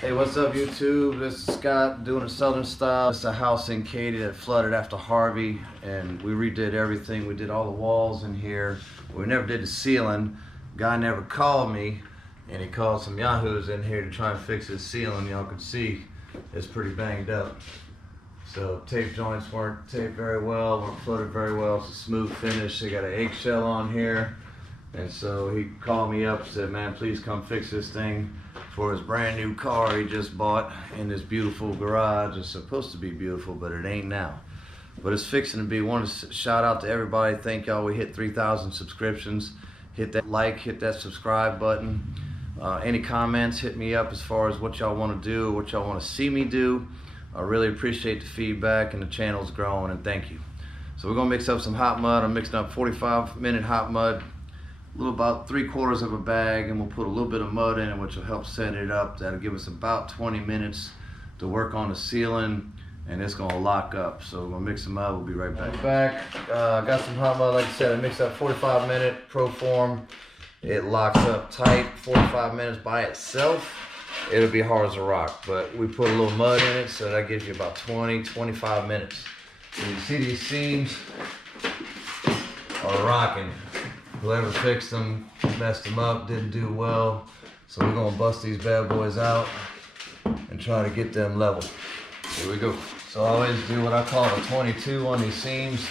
Hey, what's up YouTube? This is Scott doing a Southern style. It's a house in Katy that flooded after Harvey, and we redid everything. We did all the walls in here. We never did the ceiling. Guy never called me, and he called some yahoos in here to try and fix his ceiling. Y'all can see it's pretty banged up. So tape joints weren't taped very well, weren't flooded very well. It's a smooth finish. They got an eggshell on here. And so he called me up and said, man, please come fix this thing for his brand new car he just bought in this beautiful garage. It's supposed to be beautiful, but it ain't now. But it's fixing to be. Want to shout out to everybody. Thank y'all. We hit 3,000 subscriptions. Hit that like, hit that subscribe button. Any comments, hit me up as far as what y'all want to do, what y'all want to see me do. I really appreciate the feedback, and the channel's growing, and thank you. So we're gonna mix up some hot mud. I'm mixing up 45-minute hot mud. A little about 3/4 of a bag, and we'll put a little bit of mud in it, which will help set it up. That'll give us about 20 minutes to work on the ceiling, and it's gonna lock up. So we're gonna mix them up. We'll be right back. Got some hot mud, like I said. I mixed up 45-minute Proform. It locks up tight. 45 minutes by itself, it'll be hard as a rock. But we put a little mud in it, so that gives you about 20-25 minutes. So you see these seams are rocking. Whoever fixed them messed them up, didn't do well. So we're gonna bust these bad boys out and try to get them level. Here we go. So I always do what I call a 22 on these seams.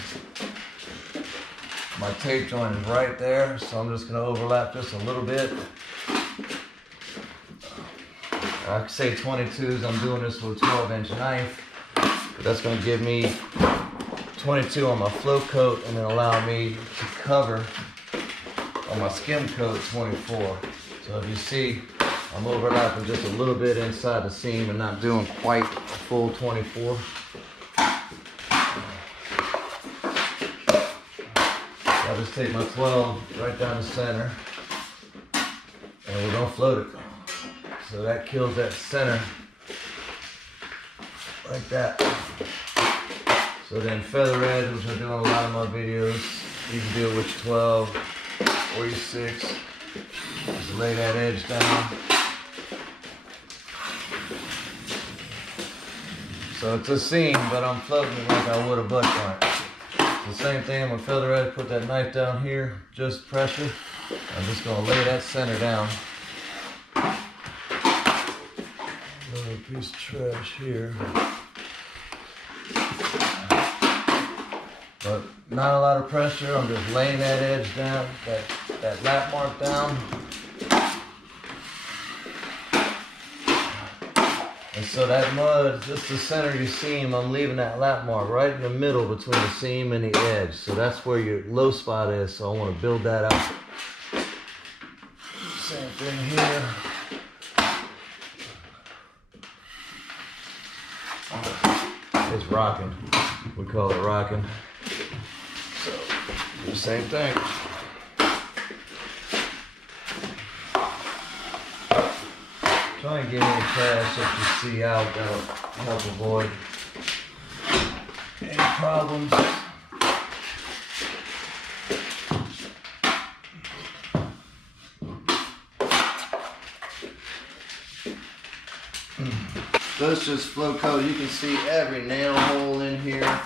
My tape joint is right there, so I'm just gonna overlap just a little bit. I say 22s, I'm doing this with a 12-inch knife, but that's gonna give me 22 on my float coat and then allow me to cover on my skim coat 24. So if you see, I'm overlapping just a little bit inside the seam and not doing quite a full 24. I'll just take my 12 right down the center, and we're gonna float it. So that kills that center, like that. So then feather edge, which I do on a lot of my videos, you can do it with your 12 or your 6. Just lay that edge down. So it's a seam, but I'm floating it like I would a butt joint. The same thing, I'm gonna feather edge, put that knife down here, just pressure. I'm just gonna lay that center down. Little piece of trash here. But not a lot of pressure, I'm just laying that edge down, that lap mark down. And so that mud, just the center of your seam, I'm leaving that lap mark right in the middle between the seam and the edge. So that's where your low spot is, so I want to build that up. Same thing here. It's rocking. We call it rocking. So, do the same thing. Try and get any trash that you see out, that'll help avoid any problems. So it's just float coat. You can see every nail hole in here.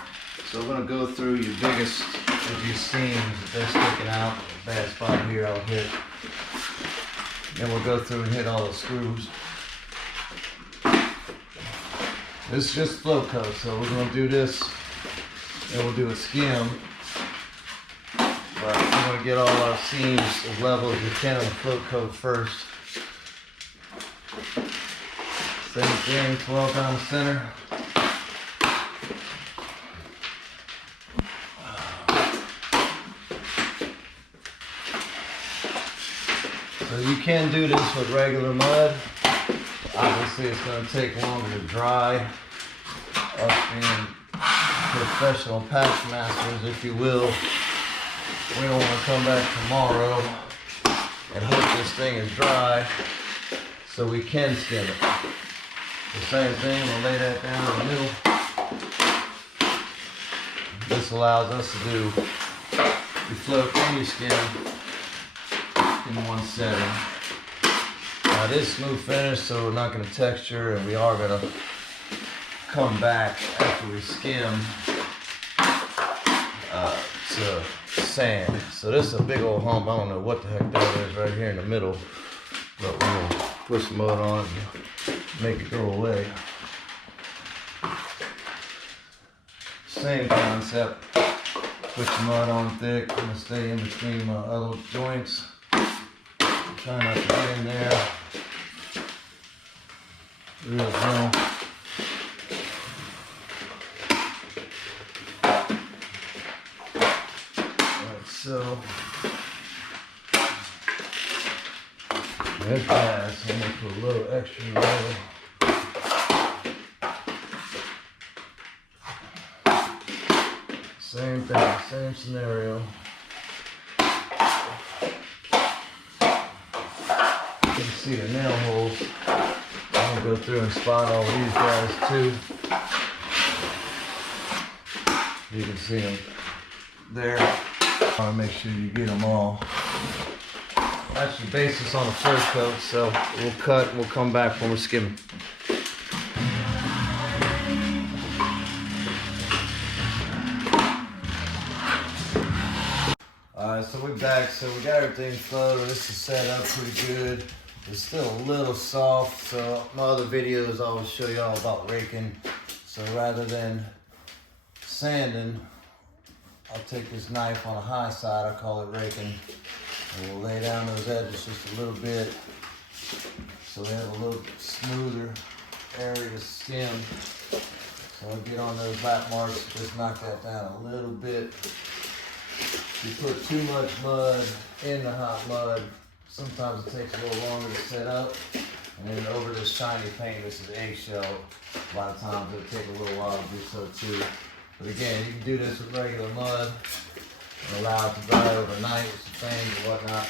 So we're gonna go through your biggest of your seams if they're sticking out. A bad spot here I'll hit. Then we'll go through and hit all the screws. This is just float coat, so we're gonna do this, and we'll do a skim. But we're gonna get all our seams as level as we can on the float coat first. Same thing, 12 down the center. So you can do this with regular mud. Obviously it's going to take longer to dry. Us being professional patch masters, if you will, we don't want to come back tomorrow and hope this thing is dry so we can skim it. The same thing, we'll lay that down in the middle. This allows us to do your float and your skim in one setting. Now it is smooth finish, so we're not gonna texture, and we are gonna come back after we skim to sand. So this is a big old hump. I don't know what the heck that is right here in the middle, but we're gonna put some mud on it and make it go away. Same concept. Put your mud on thick. I'm gonna stay in between my other joints. Try not to get in there. Real gentle. Like so. There's glass. I'm gonna put a little extra water. Same thing, same scenario. You can see the nail holes. I'm gonna go through and spot all these guys too. You can see them there. I want to make sure you get them all. That's the basis on the first coat, so we'll cut and we'll come back when we're skimming. Alright, so we're back. So we got everything floated. This is set up pretty good. It's still a little soft, so my other videos I always show you all about raking. So rather than sanding, I'll take this knife on the high side, I call it raking, and we'll lay down those edges just a little bit so we have a little smoother area to skim. So I'll get on those lap marks, just knock that down a little bit. If you put too much mud in the hot mud, sometimes it takes a little longer to set up. And then over this shiny paint, this is eggshell, a lot of times it'll take a little while to do so too. But again, you can do this with regular mud and allow it to dry overnight with some things or whatnot.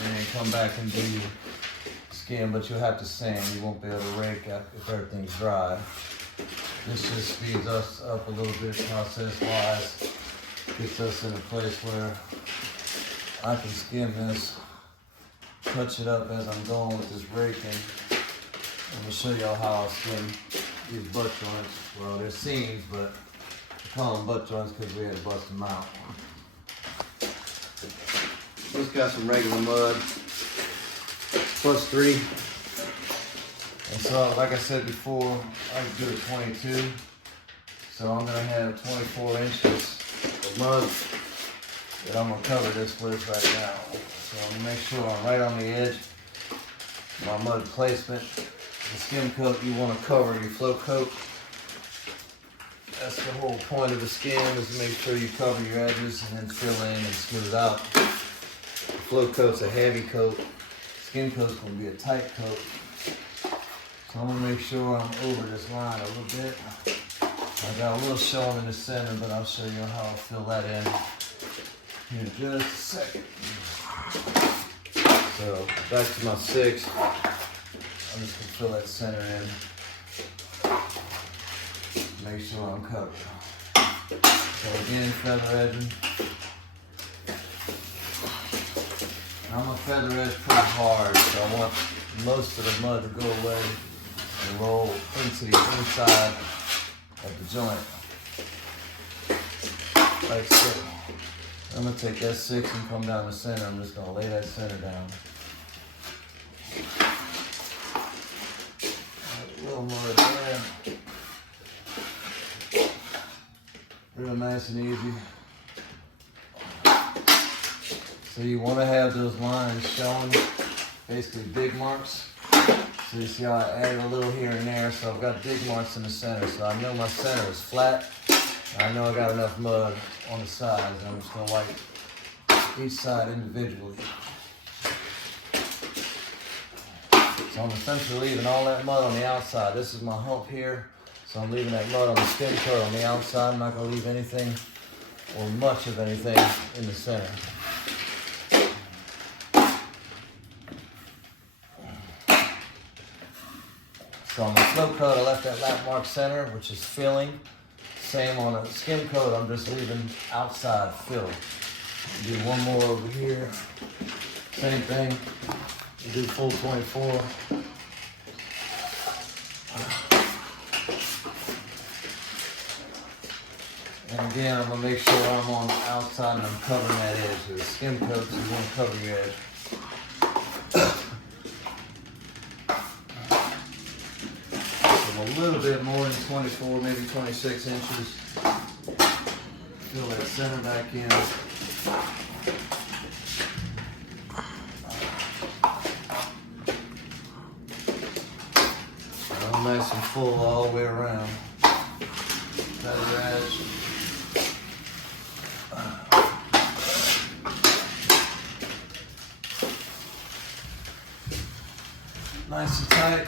And then come back and do your skim, but you'll have to sand. You won't be able to rake if everything's dry. This just speeds us up a little bit process-wise. Gets us in a place where I can skim this, touch it up as I'm going with this raking. I'm going to show y'all how I skim these butt joints. Well, they're seams, but I call them butt joints because we had to bust them out. Just got some regular mud, +3. And so, like I said before, I can do a 22. So I'm going to have 24 inches of mud that I'm going to cover this with right now. So I'm going to make sure I'm right on the edge. My mud placement. The skim coat, you want to cover your float coat. That's the whole point of the skim, is to make sure you cover your edges and then fill in and smooth out. The float coat's a heavy coat. Skim coat's going to be a tight coat. So I'm going to make sure I'm over this line a little bit. I got a little showing in the center, but I'll show you how I'll fill that in here in just a second. So back to my 6. I'm just going to fill that center in. Make sure I'm covered. So again, feather edging. I'm going to feather edge pretty hard, so I want most of the mud to go away and roll into the inside of the joint. Like so. I'm going to take that 6 and come down the center. I'm just going to lay that center down. A little more there. Real nice and easy. So you want to have those lines showing, basically dig marks. So you see how I added a little here and there. So I've got dig marks in the center. So I know my center is flat. I know I got enough mud on the sides. I'm just going to wipe each side individually. So I'm essentially leaving all that mud on the outside. This is my hump here. So I'm leaving that mud on the skim coat on the outside. I'm not going to leave anything or much of anything in the center. So on the float coat, I left that lap mark center, which is filling. Same on a skim coat, I'm just leaving outside fill. Do one more over here. Same thing. do full 24. And again, I'm gonna make sure I'm on the outside and I'm covering that edge. The skim coats, you want to cover your edge. So a little bit more than 24, maybe 26 inches. Fill that center back in. Nice and full all the way around. Cut your edge. Nice and tight.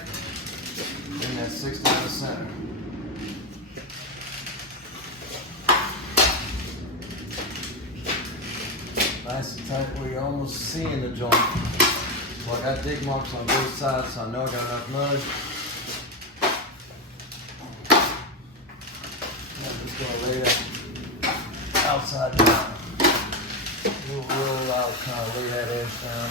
Bring that 6 down the center. Nice and tight where you're almost seeing the joint. So I got dig marks on both sides, so I know I got enough mud. Gonna lay that outside down. We'll roll out, kind of lay that edge down.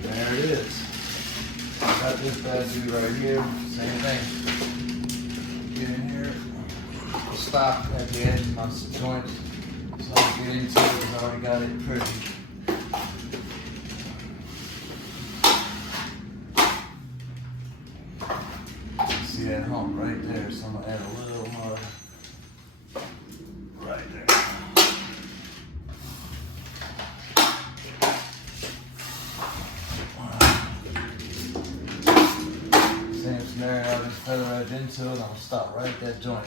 There it is. Got this bad dude right here. Same thing. Get in here. Stop at the edge of my joint. So I can get into it because I already got it pretty. See that hump right there, so I'm gonna add a little mud right there. Same scenario, I'll just feather edge into it and I'll stop right at that joint.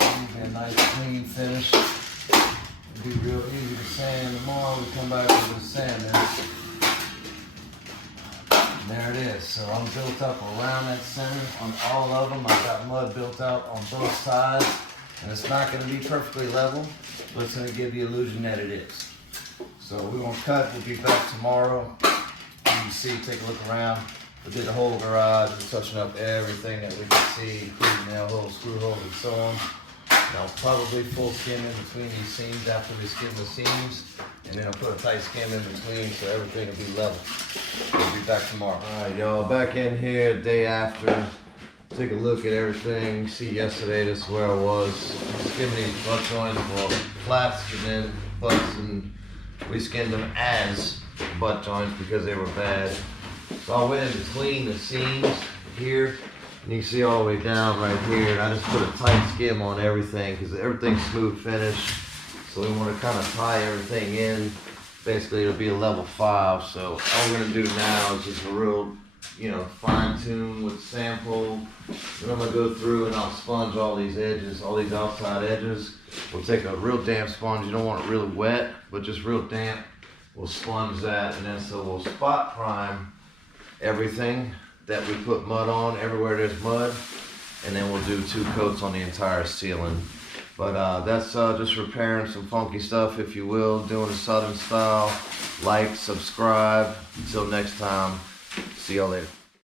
Give me a nice clean finish. It'll be real easy to sand tomorrow. We come back with the sand there. There it is. So I'm built up around that center on all of them. I've got mud built out on both sides. And it's not going to be perfectly level, but it's going to give the illusion that it is. So we're going to cut. We'll be back tomorrow. You can see, take a look around. We did the whole garage. We're touching up everything that we can see, including nail holes, screw holes, and so on. And I'll probably full skim in between these seams after we skim the seams. And then I'll put a tight skim in between so everything will be level. We'll be back tomorrow. Alright y'all, back in here day after. Take a look at everything. See yesterday, this is where I was. Skimming these butt joints, well, flats and then butts, and we skimmed them as butt joints because they were bad. So I went in between the seams here. And you can see all the way down right here. And I just put a tight skim on everything because everything's smooth finish. So we want to kind of tie everything in. Basically, it'll be a level 5. So all we're going to do now is just a real, fine tune with sample. Then I'm going to go through and I'll sponge all these edges, all these outside edges. We'll take a real damp sponge. You don't want it really wet, but just real damp. We'll sponge that, and then so we'll spot prime everything that we put mud on, everywhere there's mud. And then we'll do 2 coats on the entire ceiling. But that's just repairing some funky stuff, if you will, doing a southern style. Like, subscribe. Until next time, see y'all later.